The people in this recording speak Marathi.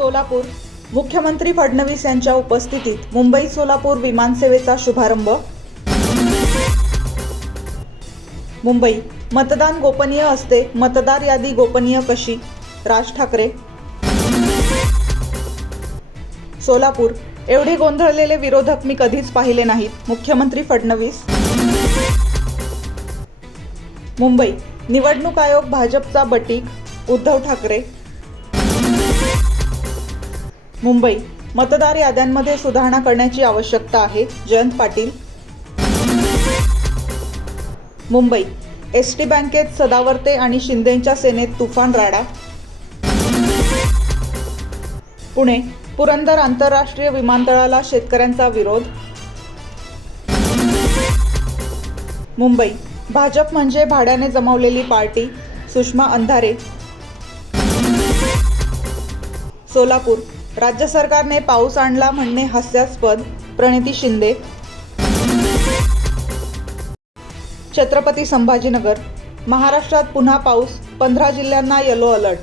सोलापूर मुख्यमंत्री फडणवीस यांच्या उपस्थितीत मुंबई सोलापूर विमानसेवेचा शुभारंभ। मुंबई मतदान गोपनीय असते, मतदार यादी गोपनीय कशी? राज ठाकरे। सोलापूर एवढे गोंधळलेले विरोधक मी कधीच पाहिले नाहीत, मुख्यमंत्री फडणवीस। मुंबई निवडणूक आयोग भाजपचा बटीक, उद्धव ठाकरे। मुंबई मतदार याद्यांमध्ये सुधारणा करण्याची आवश्यकता आहे, जयंत पाटील। मुंबई एसटी बँकेत सदावर्ते आणि शिंदेंच्या सेनेत तुफान राडा। पुणे पुरंदर आंतरराष्ट्रीय विमानतळाला शेतकऱ्यांचा विरोध। मुंबई भाजप म्हणजे भाड्याने जमवलेली पार्टी, सुषमा अंधारे। सोलापूर राज्य सरकारने पाऊस आणला म्हणणे हास्यास्पद, प्रणिती शिंदे। छत्रपती संभाजीनगर महाराष्ट्रात पुन्हा पाऊस, 15 जिल्ह्यांना येलो अलर्ट।